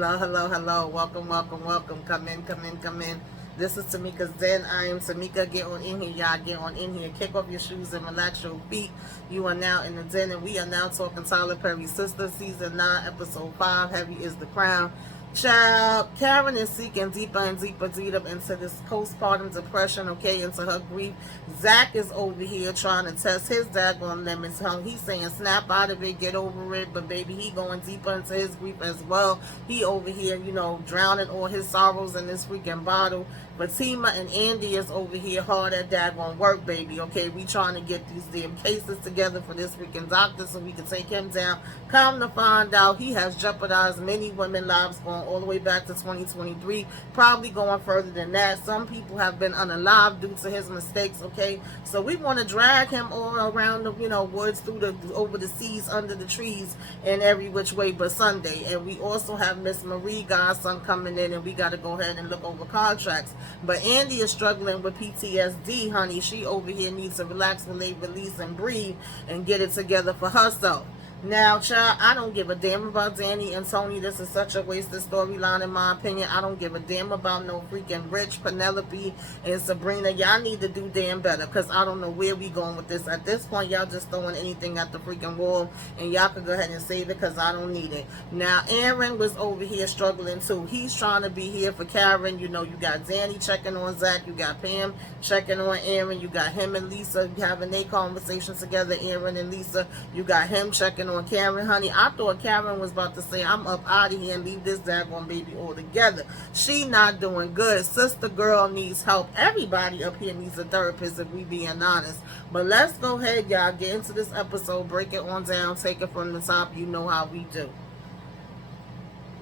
Hello, hello, hello. Welcome, welcome, welcome. Come in, come in, come in. This is Tamika's Den. I am Tamika. Get on in here, y'all. Get on in here. Kick off your shoes and relax your feet. You are now in the den, and we are now talking Tyler Perry Sistas, Season 9, Episode 5. Heavy is the crown. Child, Karen is seeking deeper and deeper, deep into this postpartum depression, okay, into her grief. Zach is over here trying to test his daggone limits. He's saying snap out of it, get over it, but baby, he going deeper into his grief as well. He over here, drowning all his sorrows in this freaking bottle. Fatima and Andy is over here hard at daggone work, baby, okay? We trying to get these damn cases together for this freaking doctor so we can take him down. Come to find out, he has jeopardized many women's lives going all the way back to 2023, probably going further than that. Some people have been unalive due to his mistakes, okay? So we want to drag him all around the, woods, through the, over the seas, under the trees, and every which way but Sunday. And we also have Miss Marie Godson coming in, and we got to go ahead and look over contracts. But Andy is struggling with PTSD, honey. She over here needs to relax, relate, release, and breathe and get it together for herself. Now, child, I don't give a damn about Danny and Tony. This is such a wasted storyline, in my opinion. I don't give a damn about no freaking Rich, Penelope, and Sabrina. Y'all need to do damn better, because I don't know where we going with this. At this point, y'all just throwing anything at the freaking wall, and y'all can go ahead and save it, because I don't need it. Now, Aaron was over here struggling, too. He's trying to be here for Karen. You got Danny checking on Zach. You got Pam checking on Aaron. You got him and Lisa having their conversations together, Aaron and Lisa. You got him checking on Karen, honey. I thought Karen was about to say, I'm up out of here and leave this daggone baby altogether. She not doing good. Sister girl needs help. Everybody up here needs a therapist, if we being honest. But let's go ahead, y'all. Get into this episode. Break it on down. Take it from the top. You know how we do.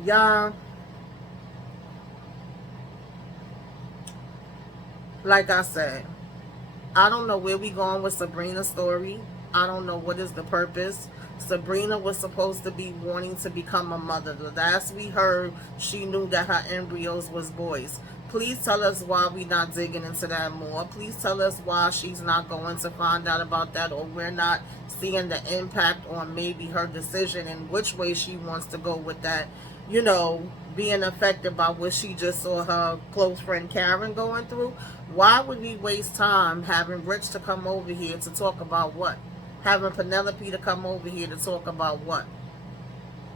Y'all, like I said, I don't know where we going with Sabrina's story. I don't know what is the purpose. Sabrina was supposed to be wanting to become a mother. The last we heard, she knew that her embryos was boys. Please tell us why we not digging into that more. Please tell us why she's not going to find out about that, or we're not seeing the impact on maybe her decision and which way she wants to go with that, being affected by what she just saw her close friend Karen going through. Why would we waste time having Rich to come over here to talk about what? Having Penelope to come over here to talk about what?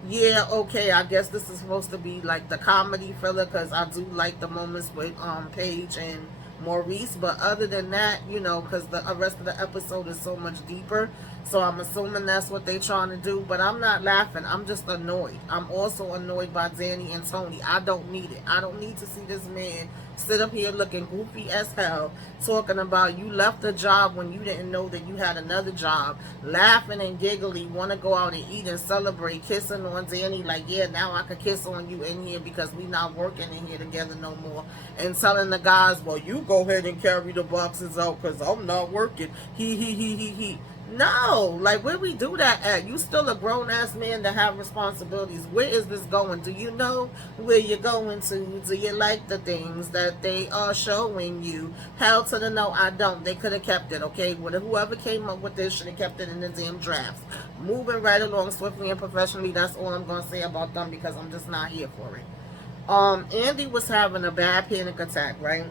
Yeah, okay, I guess this is supposed to be like the comedy filler, because I do like the moments with Paige and Maurice, but other than that, because the rest of the episode is so much deeper, so I'm assuming that's what they're trying to do. But I'm not laughing, I'm just annoyed. I'm also annoyed by Danny and Tony. I don't need it. I don't need to see this man sit up here looking goofy as hell, talking about you left a job when you didn't know that you had another job, laughing and giggly, want to go out and eat and celebrate, kissing on Danny like, yeah, now I could kiss on you in here because we not working in here together no more, and telling the guys, well, you go ahead and carry the boxes out because I'm not working. He. No, like, where we do that at? You still a grown-ass man that have responsibilities. Where is this going? Do you know where you're going to? Do you like the things that they are showing you? Hell to the no, I don't. They could have kept it, okay? Whoever came up with this should have kept it in the damn drafts. Moving right along swiftly and professionally, that's all I'm going to say about them, because I'm just not here for it. Andy was having a bad panic attack, right?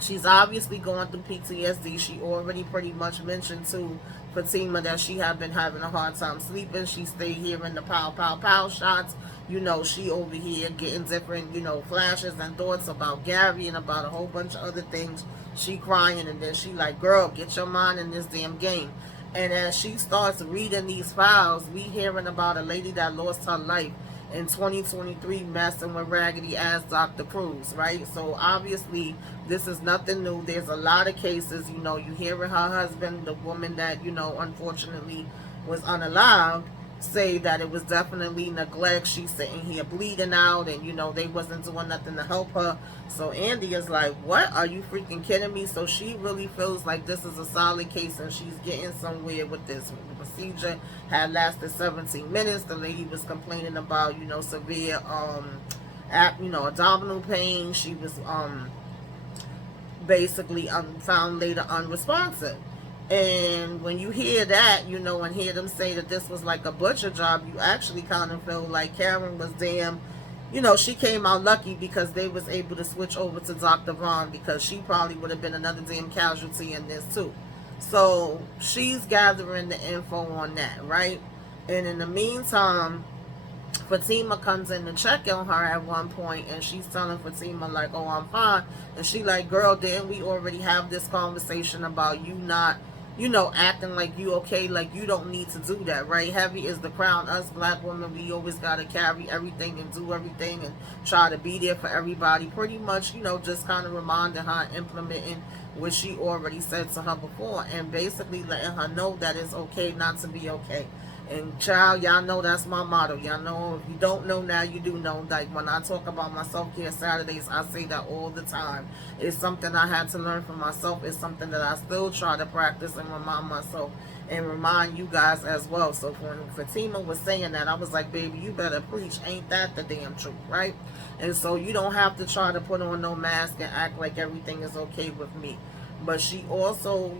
She's obviously going through PTSD. She already pretty much mentioned to Fatima that she had been having a hard time sleeping. She stayed hearing the pow, pow, pow shots. She over here getting different, flashes and thoughts about Gary and about a whole bunch of other things. She crying, and then she like, girl, get your mind in this damn game. And as she starts reading these files, we hearing about a lady that lost her life in 2023 messing with raggedy ass Dr. Cruz, right? So obviously this is nothing new. There's a lot of cases, you hearing her husband, the woman that, unfortunately was unalived, say that it was definitely neglect. She's sitting here bleeding out, and they wasn't doing nothing to help her. So Andy is like, what, are you freaking kidding me? So she really feels like this is a solid case, and she's getting somewhere with this. The procedure had lasted 17 minutes. The lady was complaining about severe abdominal pain. She was basically found later unresponsive. And when you hear that, and hear them say that this was like a butcher job, you actually kind of feel like Karen was damn she came out lucky because they was able to switch over to Dr. Vaughn, because she probably would have been another damn casualty in this too. So she's gathering the info on that, right? And in the meantime, Fatima comes in to check on her at one point, and she's telling Fatima like, "Oh, I'm fine," and she like, "Girl, didn't we already have this conversation about you not, acting like you okay? Like you don't need to do that, right? Heavy is the crown. Us black women, we always gotta carry everything and do everything and try to be there for everybody. Pretty much, just kind of reminding her, and implementing what she already said to her before, and basically letting her know that it's okay not to be okay." And child, y'all know that's my motto. Y'all know, if you don't know now, you do know. Like when I talk about my self-care Saturdays, I say that all the time. It's something I had to learn for myself. It's something that I still try to practice and remind myself and remind you guys as well. So when Fatima was saying that, I was like, baby, you better preach. Ain't that the damn truth, right? And so you don't have to try to put on no mask and act like everything is okay with me. But she also,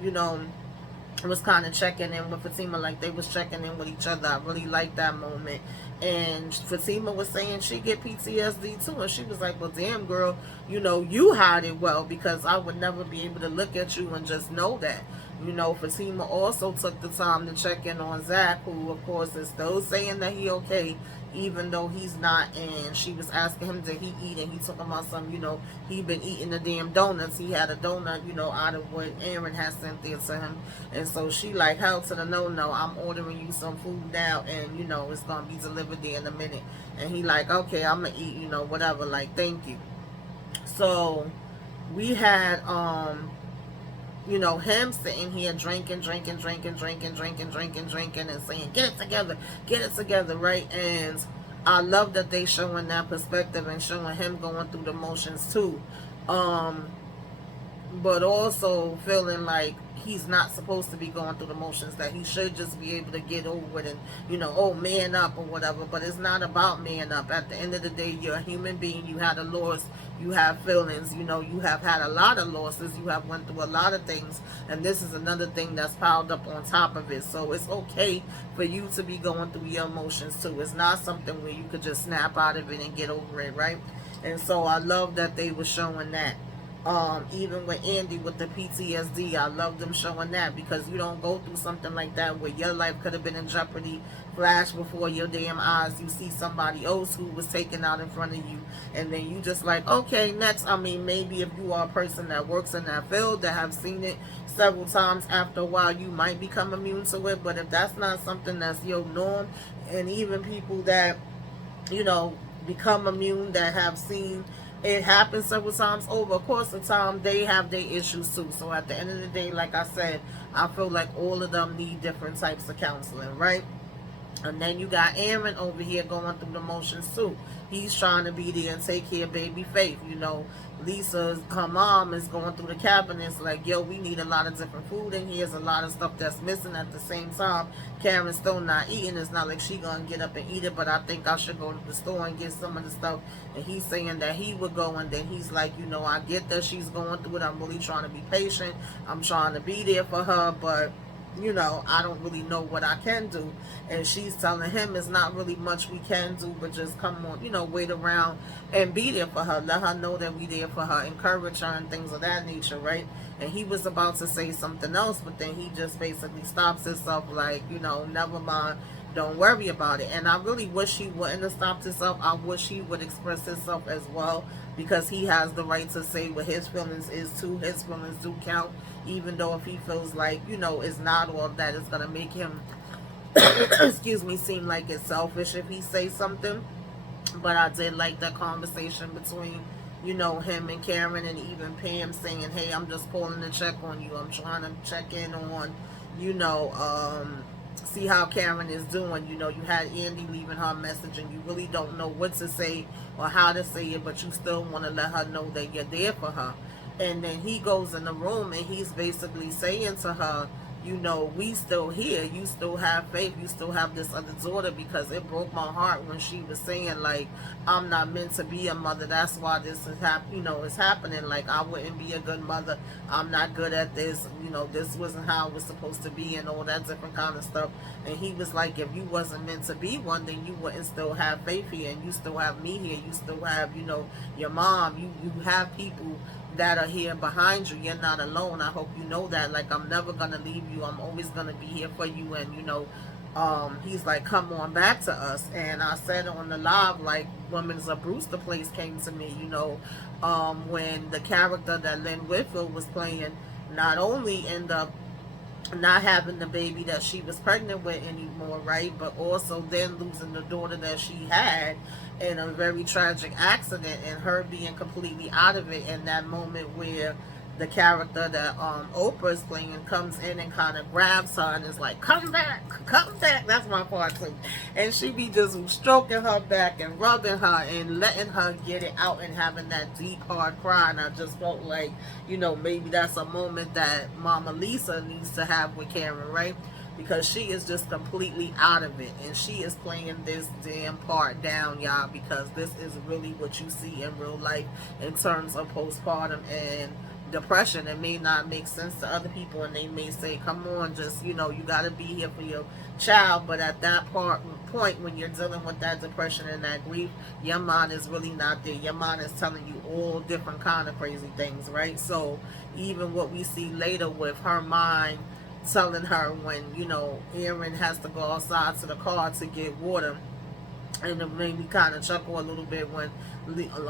was kind of checking in with Fatima, like they was checking in with each other. I really liked that moment. And Fatima was saying she get PTSD too, and she was like, well, damn, girl, you hide it well, because I would never be able to look at you and just know that. Fatima also took the time to check in on Zach, who of course is still saying that he okay, even though he's not. And she was asking him, did he eat? And he talking about some, he been eating the damn donuts. He had a donut, out of what Aaron had sent there to him. And so she like, hell to the no, I'm ordering you some food now, and it's gonna be delivered there in a minute. And he like, okay, I'm gonna eat, whatever, like, thank you. So we had him sitting here drinking and saying, get it together, right? And I love that they showing that perspective and showing him going through the motions too. Um, but also feeling like he's not supposed to be going through the motions, that he should just be able to get over it and, oh, man up or whatever. But it's not about man up. At the end of the day, you're a human being. You had a loss. You have feelings. You have had a lot of losses. You have went through a lot of things. And this is another thing that's piled up on top of it. So it's okay for you to be going through your emotions too. It's not something where you could just snap out of it and get over it, right? And so I love that they were showing that. Even with Andy with the PTSD, I love them showing that, because you don't go through something like that where your life could have been in jeopardy, flash before your damn eyes. You see somebody else who was taken out in front of you, and then you just like, okay, next. I mean, maybe if you are a person that works in that field, that have seen it several times, after a while you might become immune to it. But if that's not something that's your norm, and even people that, become immune, that have seen it happen several times over, of course, the time they have their issues too. So at the end of the day, like I said, I feel like all of them need different types of counseling, right? And then you got Aaron over here going through the motions too. He's trying to be there and take care of baby Faith. Her mom is going through the cabinets like, yo, we need a lot of different food in here. There's a lot of stuff that's missing. At the same time, Karen's still not eating. It's not like she gonna get up and eat it, but I think I should go to the store and get some of the stuff. And he's saying that he would go, and then he's like, I get that she's going through it. I'm really trying to be patient. I'm trying to be there for her, but I don't really know what I can do. And she's telling him it's not really much we can do, but just come on, wait around and be there for her. Let her know that we there for her, encourage her and things of that nature, right? And he was about to say something else, but then he just basically stops himself like, never mind, don't worry about it. And I really wish he wouldn't have stopped himself. I wish he would express himself as well, because he has the right to say what his feelings is too. His feelings do count, even though if he feels like, it's not all that, it's going to make him, excuse me, seem like it's selfish if he says something. But I did like that conversation between, him and Karen, and even Pam saying, hey, I'm just calling to check on you. I'm trying to check in on, see how Karen is doing. You had Andy leaving her a message, and you really don't know what to say or how to say it, but you still want to let her know that you're there for her. And then he goes in the room, and he's basically saying to her, you know, we still here, you still have faith, you still have this other daughter, because it broke my heart when she was saying like, I'm not meant to be a mother, that's why this is you know, it's happening, like I wouldn't be a good mother, I'm not good at this, you know, this wasn't how it was supposed to be, and all that different kind of stuff. And he was like, if you wasn't meant to be one, then you wouldn't still have faith here, and you still have me here, you still have, you know, your mom, you have people that are here behind you. You're not alone. I hope you know that. Like, I'm never gonna leave you. I'm always gonna be here for you. And you know, he's like, come on back to us. And I said on the live, like, Women's of Brewster Place came to me, you know, when the character that Lynn Whitfield was playing not only ended up not having the baby that she was pregnant with anymore, right? But also then losing the daughter that she had in a very tragic accident, and her being completely out of it in that moment where the character that Oprah's playing comes in and kind of grabs her and is like, come back, come back. That's my part too. And she be just stroking her back and rubbing her and letting her get it out and having that deep, hard cry. And I just felt like, you know, maybe that's a moment that Mama Lisa needs to have with Karen, right? Because she is just completely out of it, and she is playing this damn part down, y'all, because this is really what you see in real life in terms of postpartum and depression. It may not make sense to other people, and they may say, come on, just, you know, you got to be here for your child. But at that point when you're dealing with that depression and that grief, your mind is really not there. Your mind is telling you all different kind of crazy things, right? So even what we see later with her mind telling her when, you know, Aaron has to go outside to the car to get water. And it made me kind of chuckle a little bit when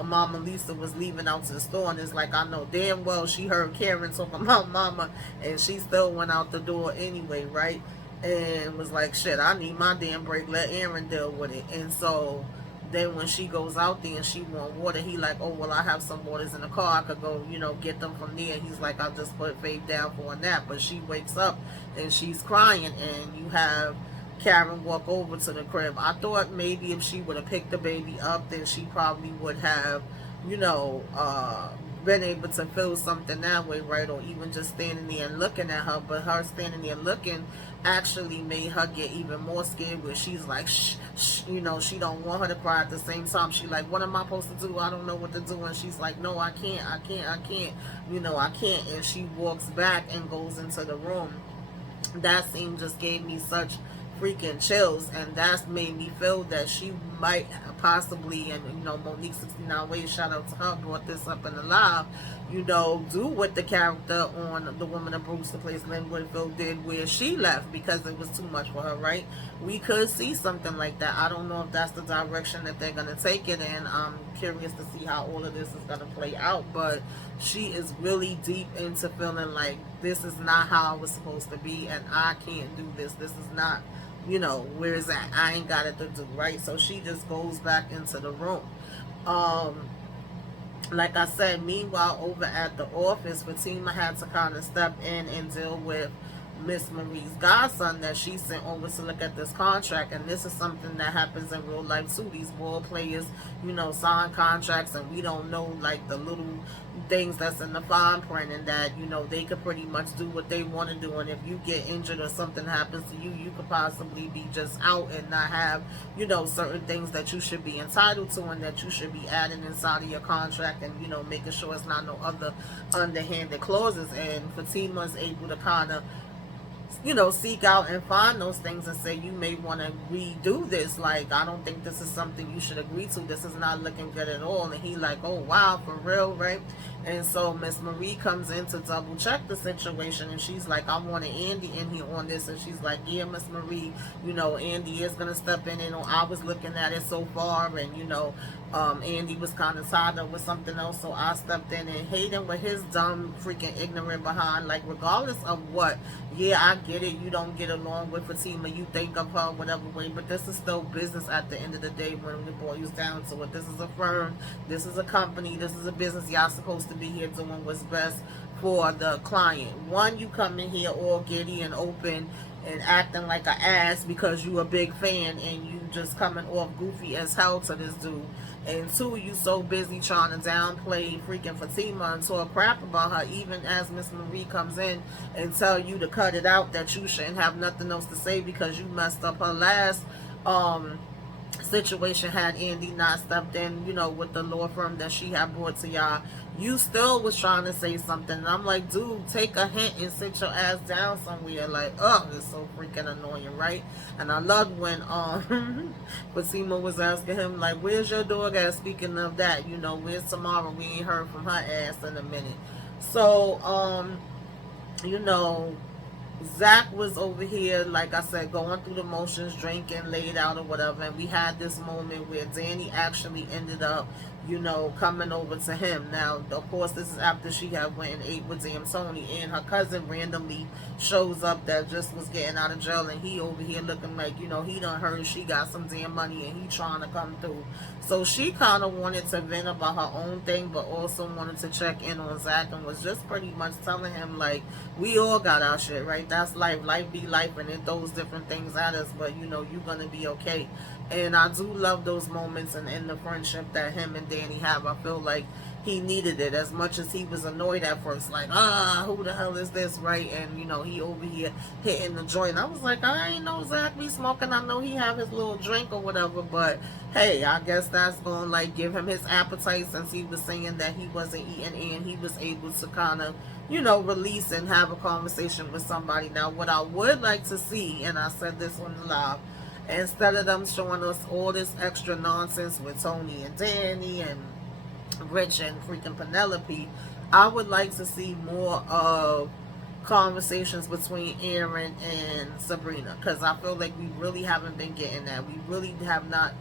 Mama Lisa was leaving out to the store, and it's like, I know damn well she heard Karen talking about Mama, and she still went out the door anyway, right? And was like, shit, I need my damn break, let Aaron deal with it. And so then when she goes out there and she want water, he like, oh, well, I have some waters in the car, I could go, you know, get them from there. He's like, I'll just put Faith down for a nap. But she wakes up and she's crying, and you have Karen walk over to the crib. I thought maybe if she would have picked the baby up, then she probably would have, you know, been able to feel something that way, right? Or even just standing there and looking at her. But her standing there looking actually made her get even more scared, where she's like, shh, shh, you know, she don't want her to cry. At the same time, she like, what am I supposed to do? I don't know what to do. And she's like, no, I can't, you know, I can't. And she walks back and goes into the room. That scene just gave me such freaking chills, and that's made me feel that she might possibly, and you know, Monique 69 Ways, shout out to her, brought this up in the live, you know, do what the character on The Woman of Brewster Place, Lynn Whitfield, did, where she left because it was too much for her, right? We could see something like that. I don't know if that's the direction that they're going to take it in. I'm curious to see how all of this is going to play out, but she is really deep into feeling like this is not how it was supposed to be, and I can't do this. This is not, you know, where is that? I ain't got it to do, right? So she just goes back into the room. Like I said, meanwhile, over at the office, Fatima had to kind of step in and deal with Miss Marie's godson that she sent over to look at this contract. And this is something that happens in real life too. These ball players, you know, sign contracts, and we don't know like the little things that's in the fine print, and that, you know, they could pretty much do what they want to do. And if you get injured or something happens to you, you could possibly be just out and not have, you know, certain things that you should be entitled to, and that you should be adding inside of your contract, and, you know, making sure it's not no other underhanded clauses. And Fatima's able to kind of, you know, seek out and find those things and say, you may want to redo this. Like, I don't think this is something you should agree to. This is not looking good at all. And he like, oh, wow, for real, right? And so Miss Marie comes in to double check the situation, and she's like, I wanted Andy in here on this. And she's like, yeah, Miss Marie, you know, Andy is going to step in. And I was looking at it so far, and, you know, Andy was kind of tied up with something else, so I stepped in. And Hayden with his dumb, freaking ignorant behind, like, regardless of what, yeah, I get it, you don't get along with Fatima, you think of her whatever way, but this is still business at the end of the day when it boils down to it. This is a firm, this is a company, this is a business. Y'all supposed to be here doing what's best for the client. One, you come in here all giddy and open and acting like an ass because you a big fan, and you just coming off goofy as hell to this dude. And two, you so busy trying to downplay freaking Fatima and talk crap about her, even as Miss Marie comes in and tell you to cut it out, that you shouldn't have nothing else to say because you messed up her last um situation. Had Andy not stepped in, with the law firm that she had brought to y'all, you still was trying to say something. And I'm like, dude, take a hint and sit your ass down somewhere. Like, oh, it's so freaking annoying, right? And I loved when Fatima was asking him, like, where's your dog at? Speaking of that, where's Tamara? We ain't heard from her ass in a minute. So, you know, Zach was over here, like I said, going through the motions, drinking, laid out or whatever. And we had this moment where Danny actually ended up, coming over to him. Now, of course, this is after she had went and ate with damn Tony, and her cousin randomly shows up that just was getting out of jail, and he over here looking like, he done heard she got some damn money and he trying to come through. So she kind of wanted to vent about her own thing, but also wanted to check in on Zach, and was just pretty much telling him, like, we all got our shit, right? That's life. Life be life, and it throws different things at us, but you're gonna be okay. And I do love those moments and in the friendship that him and Danny have. I feel like he needed it as much as he was annoyed at first, like, who the hell is this, right? And he over here hitting the joint. I was like, I ain't know Zach be smoking. I know he have his little drink or whatever, but hey, I guess that's gonna like give him his appetite, since he was saying that he wasn't eating, and he was able to kind of release and have a conversation with somebody. Now, what I would like to see, and I said this on the live, instead of them showing us all this extra nonsense with Tony and Danny and Rich and freaking Penelope, I would like to see more of conversations between Aaron and Sabrina, because I feel like we really haven't been getting that. We really have not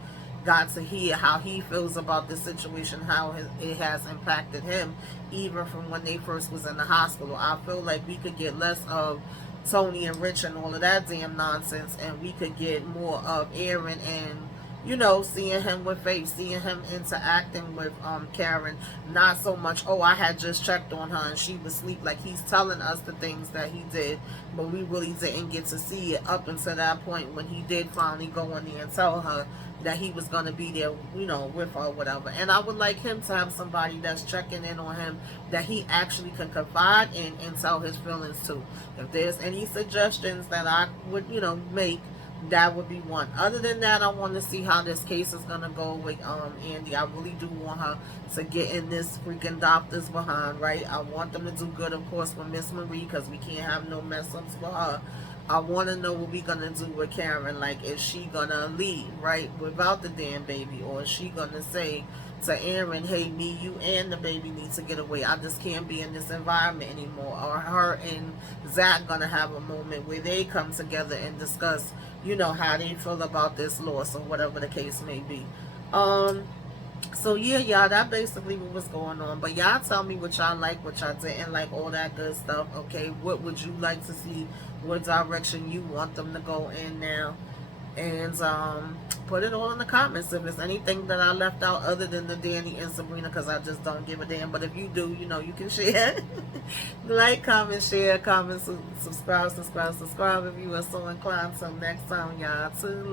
got to hear how he feels about this situation, how it has impacted him, even from when they first was in the hospital. I feel like we could get less of Tony and Rich and all of that damn nonsense, and we could get more of Aaron and seeing him with Faith, seeing him interacting with Karen. Not so much, oh, I had just checked on her and she was asleep. Like, he's telling us the things that he did, but we really didn't get to see it up until that point when he did finally go in there and tell her that he was going to be there, with her or whatever. And I would like him to have somebody that's checking in on him that he actually can confide in and tell his feelings to. If there's any suggestions that I would, make, that would be one. Other than that, I want to see how this case is gonna go with Andy. I really do want her to get in this freaking doctor's behind, right? I want them to do good, of course, with Miss Marie, because we can't have no mess ups with her. I want to know what we gonna do with Karen. Like, is she gonna leave, right, without the damn baby, or is she gonna say to Aaron, hey, me, you, and the baby need to get away. I just can't be in this environment anymore. Or her and Zach gonna have a moment where they come together and discuss, how they feel about this loss or whatever the case may be. So yeah, y'all, that basically what was going on. But y'all tell me what y'all like, what y'all didn't like, all that good stuff. Okay, what would you like to see? What direction you want them to go in now? And put it all in the comments if there's anything that I left out other than the Danny and Sabrina, because I just don't give a damn. But if you do, you can share. Like, comment, share, comment, subscribe if you are so inclined. Till next time, y'all. Toodaloo.